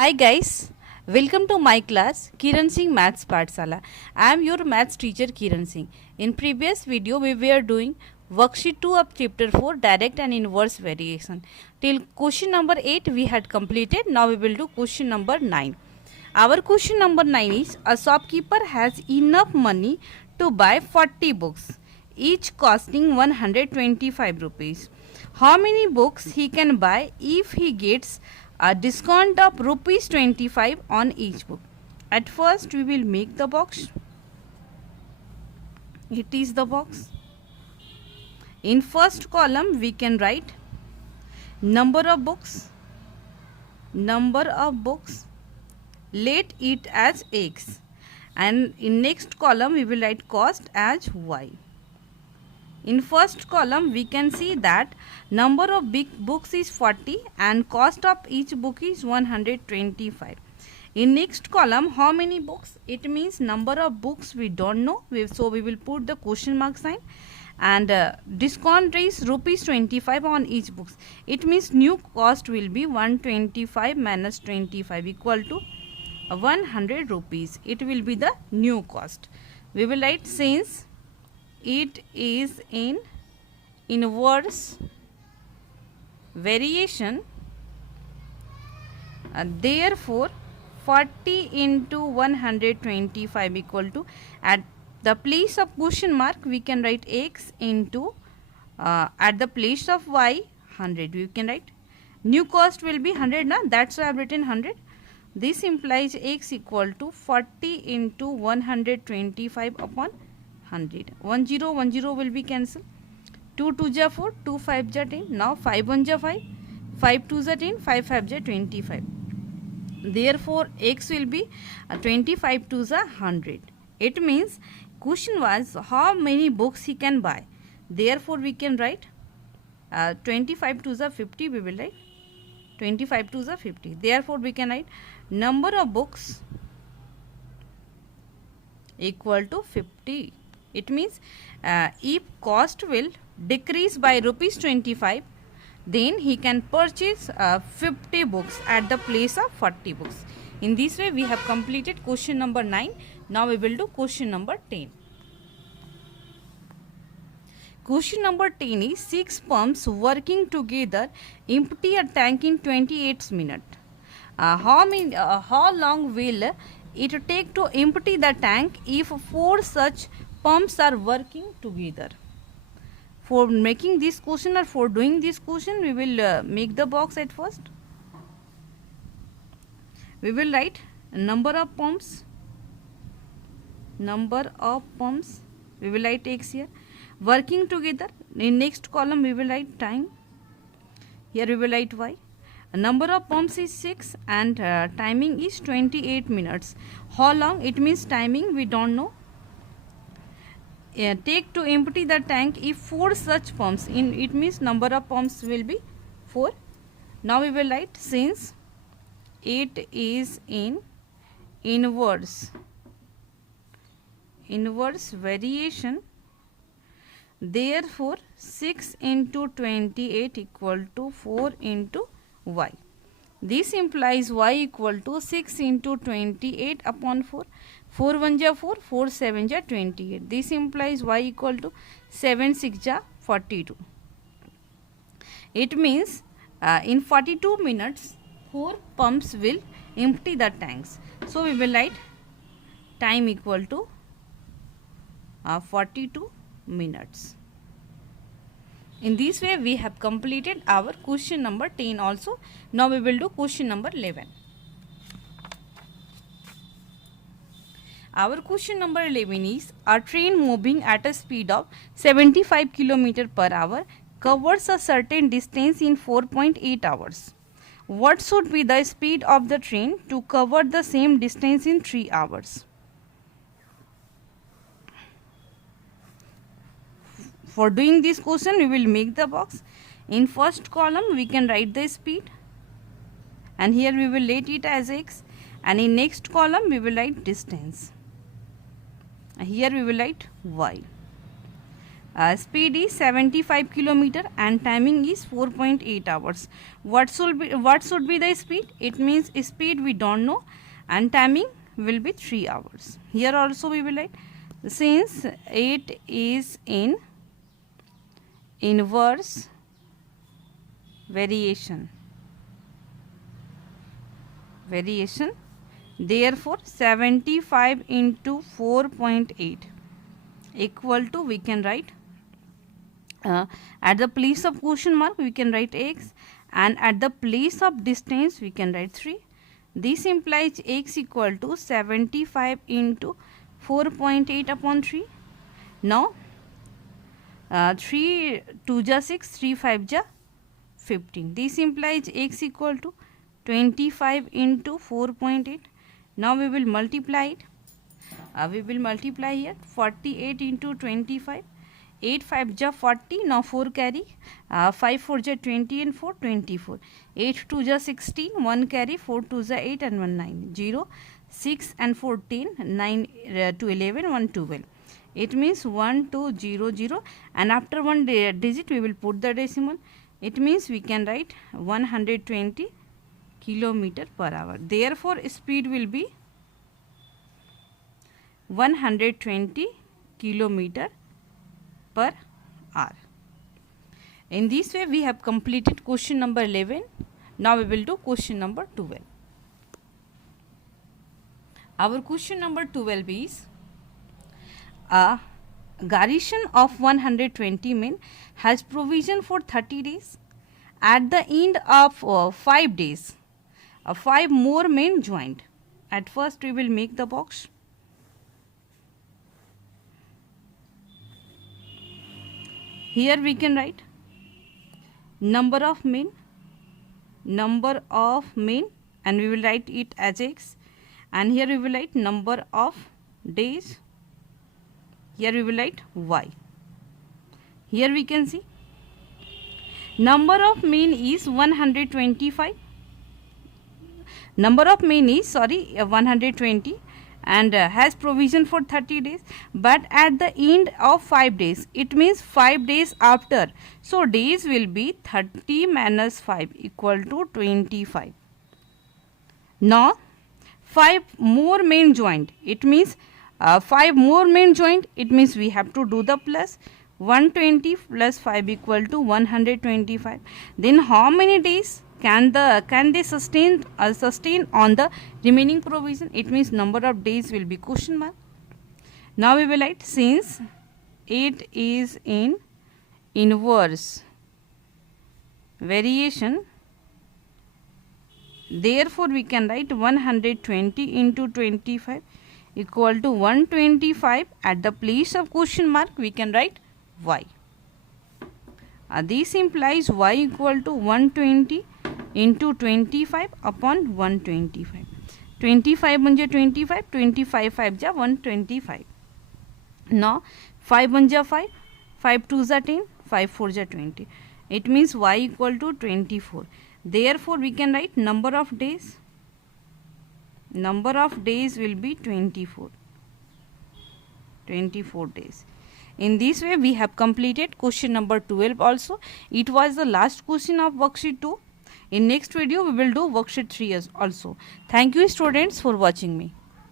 Hi guys, welcome to my class Kiran Singh Maths Pathsala. I am your maths teacher Kiran Singh. In previous video we were doing worksheet 2 of chapter 4 direct and inverse variation. Till question number 8 we had completed. Now we will do question number 9. Our question number 9 is a shopkeeper has enough money to buy 40 books, each costing 125 rupees. How many books he can buy if he gets a discount of rupees 25 on each book? At first we will make the box. It is the box. In first column we can write number of books, let it as x, and in next column we will write cost as y. In first column we can see that number of big books is 40 and cost of each book is 125. In next column how many books? It means number of books we don't know, so we will put the question mark sign, and discount is rupees 25 on each books. It means new cost will be 125 minus 25 equal to 100 rupees. It will be the new cost. We will write since it is in inverse variation, therefore 40 into 125 equal to, at the place of question mark we can write x into at the place of y 100. We can write new cost will be 100 na, that's why I have written 100. This implies x equal to 40 into 125 upon 100. 1 0 1 0 will be cancelled. 2 2 ja 4, 2 5 ja 10. Now 5 1 ja 5, 5 2 ja 10, 5 5 ja 25. Therefore x will be 25 2 ja 100. It means question was how many books he can buy. Therefore we can write 25 2 ja 50. We will write 25 2 ja 50. Therefore we can write number of books equal to 50. It means if cost will decrease by rupees 25, then he can purchase 50 books at the place of 40 books. In this way we have completed question number 9. Now we will do question number 10. Question number 10 is 6 pumps working together empty a tank in 28 minutes. How long will it take to empty the tank if 4 such pumps are working together? For making this question or for doing this question, we will make the box at first. We will write number of pumps. We will write x here. Working together. In next column we will write time. Here we will write y. Number of pumps is 6 and timing is 28 minutes. How long? It means timing we don't know. Take to empty the tank if 4 such pumps, it means number of pumps will be 4. Now we will write since it is in inverse variation, therefore 6 into 28 equal to 4 into y. This implies y equal to 6 into 28 upon 4. 4 1 ja 4, 4 7 ja 28. This implies y equal to 7 6 ja 42. It means in 42 minutes 4 pumps will empty the tanks. So we will write time equal to 42 minutes. In this way we have completed our question number 10 also. Now we will do question number 11. Our question number 11 is a train moving at a speed of 75 km per hour covers a certain distance in 4.8 hours. What should be the speed of the train to cover the same distance in 3 hours? For doing this question we will make the box. In first column we can write the speed, and here we will let it as x, and in next column we will write distance. Here we will write y. Speed is 75 kilometer and timing is 4.8 hours. What should be the speed? It means speed we don't know and timing will be 3 hours. Here also we will write, since it is in inverse variation, therefore 75 into 4.8 equal to, we can write at the place of question mark we can write x, and at the place of distance we can write 3. This implies x equal to 75 into 4.8 upon 3. Now 3 2 ja 6, 3 5 ja 15. This implies x equal to 25 into 4.8. Now we will multiply it. We will multiply here 48 into 25. 8 5 ja 40. Now 4 carry. 5 4 ja 20 and 4 24. 8 2 ja 16. 1 carry. 4 2 ja 8 and 1 9. 0 6 and 4 10. 9 to 11 1 12. It means 1 2 0 0, and after one digit we will put the decimal. It means we can write 120 kilometer per hour. Therefore speed will be 120 kilometer per hour. In this way we have completed question number 11. Now we will do question number 12. Our question number 12 is, a garrison of 120 men has provision for 30 days. At the end of 5 days, 5 more men joined. At first we will make the box. Here we can write number of men, and we will write it as x, and here we will write number of days. Here we will write y. Here we can see number of men is 125. Number of men is 120 and has provision for 30 days, but at the end of 5 days, it means 5 days after, so days will be 30 minus 5 equal to 25. Now 5 more men joined. It means 5 more men joined. It means we have to do the plus. 120 plus 5 equal to 125. Then how many days can they sustain on the remaining provision? It means number of days will be question mark. Now we will write, since it is in inverse variation, therefore we can write 120 into 25 equal to 125. At the place of question mark we can write y. This implies y equal to 120 into 25 upon 125. 25 1 ja 25, 25 5 ja 125. Now 5 1 ja 5, 5 2 ja 10, 5 4 ja 20. It means y equal to 24. Therefore we can write number of days. Number of days will be 24 days. In this way we have completed question number 12 also. It was the last question of worksheet 2. In next video we will do worksheet 3 also. Thank you students for watching me.